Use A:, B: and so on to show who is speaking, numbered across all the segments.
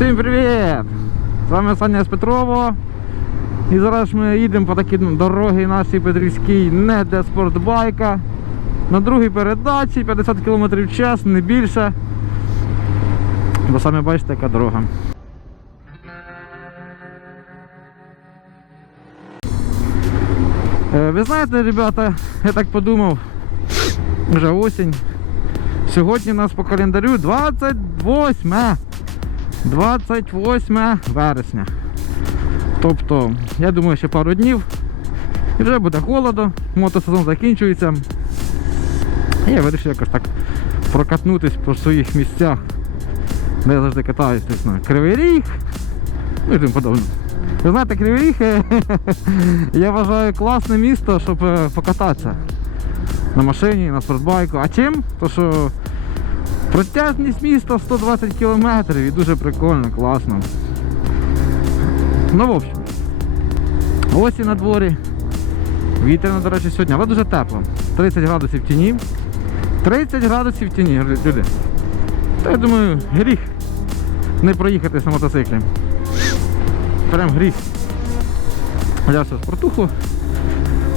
A: Всім привіт! З вами Саня з Петрово. І зараз ми їдемо по такій дорогі нашій Петрівській, не для спортбайка. На другій передачі 50 км в час, не більше. Бо самі бачите, яка дорога. Е, Ви знаєте, ребята, я так подумав, вже осінь. Сьогодні у нас по календарю 28 28 вересня. Тобто, я думаю, ще пару днів і вже буде холодно, мотосезон закінчується. І я вирішив якось так прокатнутись по своїх місцях, де я завжди катаюсь, на Кривий Ріг, ну і тому подобне. Ви знаєте, Кривий Ріг, я вважаю класне місто, щоб е, покататися на машині, на спортбайку. А чим? То що протяжність міста 120 км і дуже прикольно, класно. Ну, в общем, осінь на дворі. Вітряно, до речі, сьогодні, але дуже тепло. 30 градусів в тіні. 30 градусів в тіні, люди. Та я думаю, гріх не проїхатись на мотоциклі. Прям гріх. Я все спортуху,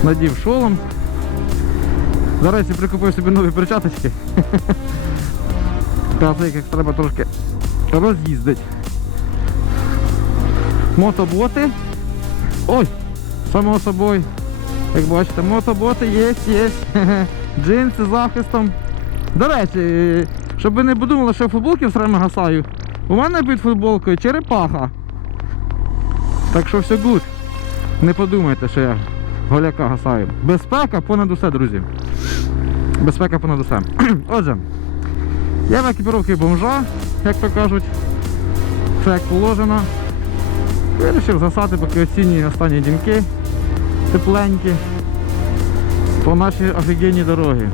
A: надів шолом. Зараз я прикупив собі нові перчаточки. Зараз їх треба трошки роз'їздити. Мотоботи. Ой, само собою. Як бачите, мотоботи є, є. Джинси з захистом. До речі, щоб ви не подумали, що я футболки все время гасаю. У мене під футболкою черепаха. Так що все гуд. Не подумайте, що я голяка гасаю. Безпека понад усе, друзі. Безпека понад усе. Отже, я в екіпіровці бомжа, як то кажуть. Все як положено. Вирішив засати, поки осінні останні дімки тепленькі по нашій офігенній дорогі.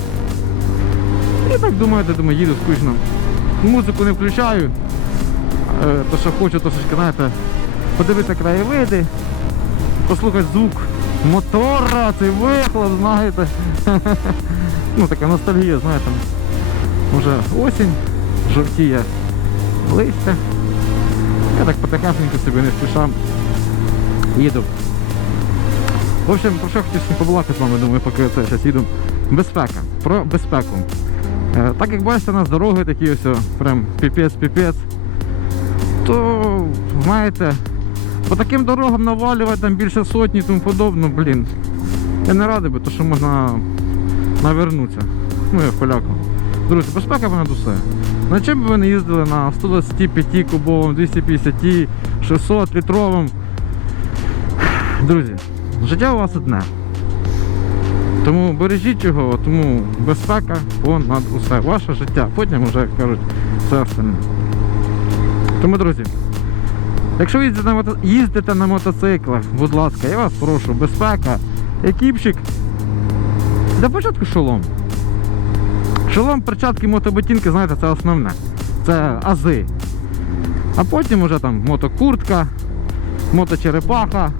A: І так думаєте, думаю, їду скучно. Музику не включаю. Е, То що хочу трошечки, знаєте, подивитися краєвиди, послухати звук мотора, цей вихлоп, знаєте. Ну така ностальгія, знаєте. Вже осінь, жовтіє листя. Я так потихеньку собі не спішам. Їду. В общем, про що хотів побалакати з вами, думаю, поки це зараз їду. Безпека. Про безпеку. Е, так як бачите, у нас дороги такі ось, прям піпець-піпець, то знаєте, по таким дорогам навалювати там більше сотні і тому подобно, блін. Я не радий би, то що можна навернутися. Ну, я в поляку. Друзі, безпека понад усе. На чим би ви не їздили на 125 кубовому, 250, 600 літровому. Друзі, життя у вас одне. Тому бережіть його, тому безпека понад усе. Ваше життя. Потім вже, як кажуть, все остальне. Тому, друзі, якщо їздите на, мото... їздите на мотоциклах, будь ласка, я вас прошу, безпека, екіпчик. Для початку шолом. Шолом, перчатки, мотоботінки, знаєте, це основне. Це ази. А потім вже там мотокуртка, моточерепаха,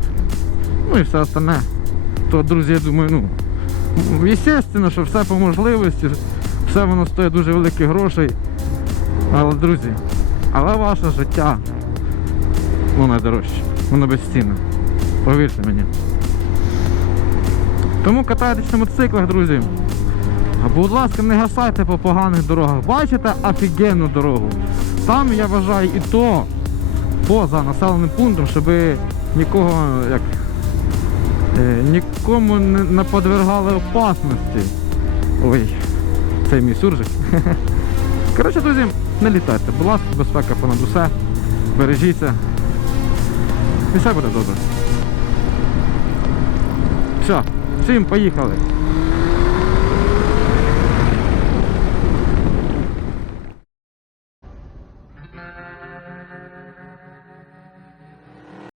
A: ну і все остальне. То, друзі, я думаю, ну, естественно, що все по можливості, все воно стоїть дуже великих грошей. Але, друзі, але ваше життя, воно найдорожче, воно безцінне. Повірте мені. Тому катайтесь на мотоциклах, друзі. А будь ласка, не гасайте по поганих дорогах. Бачите офігенну дорогу. Там я вважаю і то поза населеним пунктом, щоб нікого як, е, нікому не, не подвергали опасності. Ой, цей мій суржик. Коротше, друзі, не літайте. Будь ласка, безпека понад усе. Бережіться. І все буде добре. Все, всім поїхали.